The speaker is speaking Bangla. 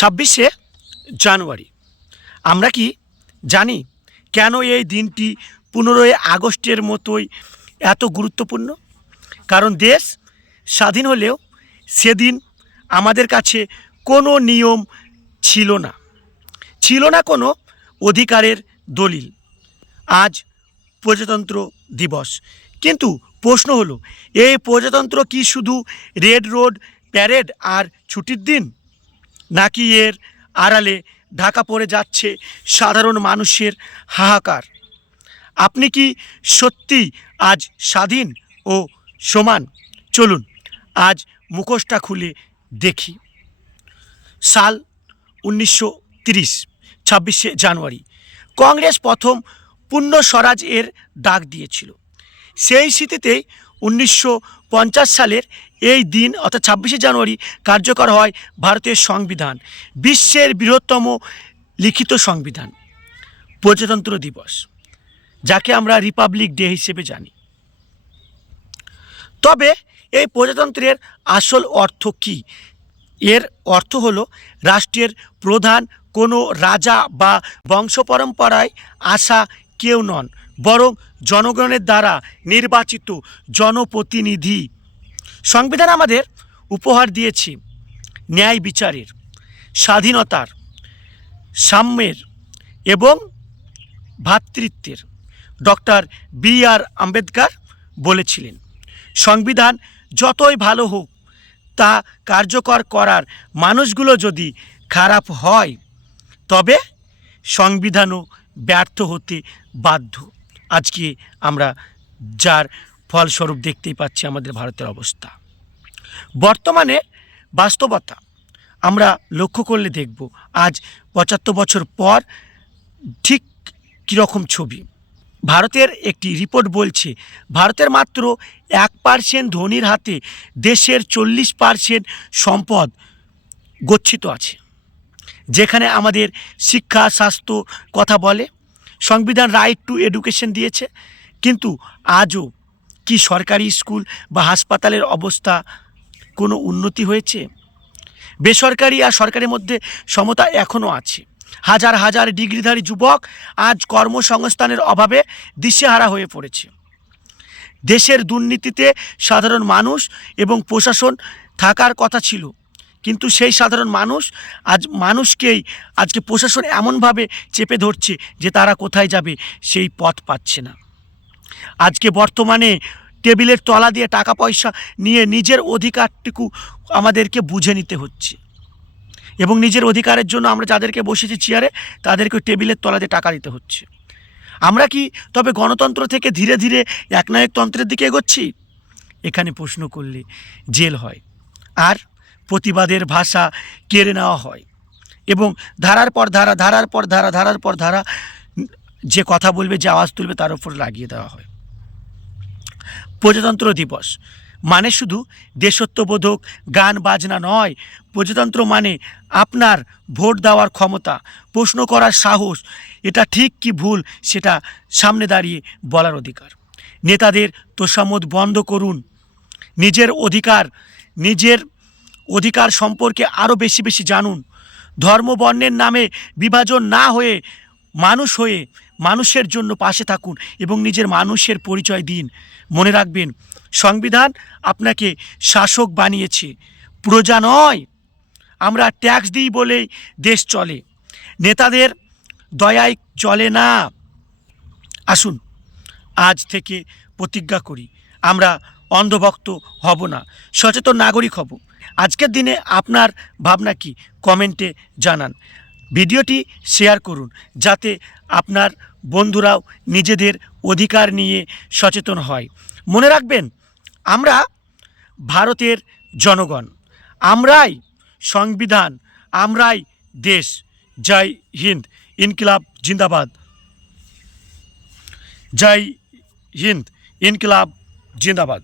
ছাব্বিশে জানুয়ারি। আমরা কি জানি কেন এই দিনটি পনেরোই আগস্টের মতোই এত গুরুত্বপূর্ণ? কারণ দেশ স্বাধীন হলেও সেদিন আমাদের কাছে কোনো নিয়ম ছিল না। ছিল না কোনো অধিকারের দলিল। আজ প্রজাতন্ত্র দিবস। কিন্তু প্রশ্ন হলো, এই প্রজাতন্ত্র কি শুধু রেড রোড প্যারেড আর ছুটির দিন? নাকি এর আড়ালে ঢাকা পড়ে যাচ্ছে সাধারণ মানুষের হাহাকার? আপনি কি সত্যি আজ স্বাধীন ও সমান? চলুন, আজ মুখোশটা খুলে দেখি। সাল উনিশশো তিরিশ, ছাব্বিশে জানুয়ারি। কংগ্রেস প্রথম পূর্ণ স্বরাজ এর ডাক দিয়েছিল। সেই স্মৃতিতেই উনিশশো পঞ্চাশ সালের এই দিন, অর্থাৎ ছাব্বিশে জানুয়ারি, কার্যকর হয় ভারতের সংবিধান, বিশ্বের বৃহত্তম লিখিত সংবিধান, প্রজাতন্ত্র দিবস, যাকে আমরা রিপাবলিক ডে হিসেবে জানি। তবে এই প্রজাতন্ত্রের আসল অর্থ কী? এর অর্থ হল রাষ্ট্রের প্রধান কোনো রাজা বা বংশ পরম্পরায় আসা কেউ নন বরং জনগণের দ্বারা নির্বাচিত জনপ্রতিনিধি। সংবিধান আমাদের উপহার দিয়েছে ন্যায় বিচারের, স্বাধীনতার, সাম্যের এবং ভ্রাতৃত্বের ডক্টর বি আর আম্বেদকর বলেছিলেন, সংবিধান যতই ভালো হোক, তা কার্যকর করার মানুষগুলো যদি খারাপ হয়, তবে সংবিধানও ব্যর্থ হতে বাধ্য। আজকে আমরা যার ফলস্বরূপ দেখতেই পাচ্ছি আমাদের ভারতের অবস্থা। বর্তমানে বাস্তবতা আমরা লক্ষ্য করলে দেখব, আজ পঁচাত্তর বছর পর ঠিক কীরকম ছবি। ভারতের একটি রিপোর্ট বলছে, ভারতের মাত্র এক পার্সেন্ট ধনির হাতে দেশের চল্লিশ পার্সেন্ট সম্পদ গচ্ছিত আছে। যেখানে আমাদের শিক্ষা, স্বাস্থ্য কথা বলে সংবিধান রাইট টু এডুকেশন দিয়েছে। কিন্তু আজও কি সরকারি স্কুল বা হাসপাতালের অবস্থা কোনো উন্নতি হয়েছে? বেসরকারি আর সরকারের মধ্যে সমতা এখনও আছে। হাজার হাজার ডিগ্রিধারী যুবক আজ কর্মসংস্থানের অভাবে দিশেহারা হয়ে পড়েছে। দেশের দুর্নীতিতে সাধারণ মানুষ এবং প্রশাসন থাকার কথা ছিল। কিন্তু সেই সাধারণ মানুষ আজ মানুষকেই, আজকে প্রশাসন এমনভাবে চেপে ধরছে যে তারা কোথায় যাবে সেই পথ পাচ্ছে না। আজকে বর্তমানে টেবিলের তলা দিয়ে টাকা পয়সা নিয়ে নিজের অধিকারটুকু আমাদেরকে বুঝে নিতে হচ্ছে। এবং নিজের অধিকারের জন্য আমরা যাদেরকে বসেছি চেয়ারে, তাদেরকে টেবিলের তলাতে টাকা দিতে হচ্ছে। আমরা কি তবে গণতন্ত্র থেকে ধীরে ধীরে একনায়কতন্ত্রের দিকে এগোচ্ছি? এখানে প্রশ্ন করলে জেল হয়। আর প্রতিবাদের ভাষা কেড়ে নেওয়া হয়। এবং ধারার পর ধারা, ধারার পর ধারা, ধারার পর ধারা যে কথা বলবে, যে আওয়াজ তুলবে, তার উপর লাগিয়ে দেওয়া হয়। প্রজাতন্ত্র দিবস মানে শুধু দেশত্ববোধক গান বাজনা নয়, প্রজাতন্ত্র মানে আপনার ভোট দেওয়ার ক্ষমতা, প্রশ্ন করার সাহস, এটা ঠিক কি ভুল সেটা সামনে দাঁড়িয়ে বলার অধিকার। নেতাদের তোষামত বন্ধ করুন, নিজের অধিকার, নিজের অধিকার সম্পর্কে আরও বেশি বেশি জানুন। ধর্ম বর্ণের নামে বিভাজন না হয়ে মানুষ হয়ে মানুষের জন্য পাশে থাকুন এবং নিজের মানুষের পরিচয় দিন। মনে রাখবেন, সংবিধান আপনাকে শাসক বানিয়েছে। প্রজা নয়, আমরা ট্যাক্স দিই বলেই দেশ চলে। নেতাদের দয়ায় চলে না। আসুন, আজ থেকে প্রতিজ্ঞা করি, আমরা অন্ধভক্ত হব না, সচেতন নাগরিক হব। আজকের দিনে আপনার ভাবনা কি? কমেন্টে জানান। ভিডিওটি শেয়ার করুন, যাতে আপনার বন্ধুরাও নিজেদের অধিকার নিয়ে সচেতন হয়। মনে রাখবেন, আমরা ভারতের জনগণ। আমরাই সংবিধান, আমরাই দেশ। জয় হিন্দ। ইনকিলাব জিন্দাবাদ। জয় হিন্দ। ইনকিলাব জিন্দাবাদ।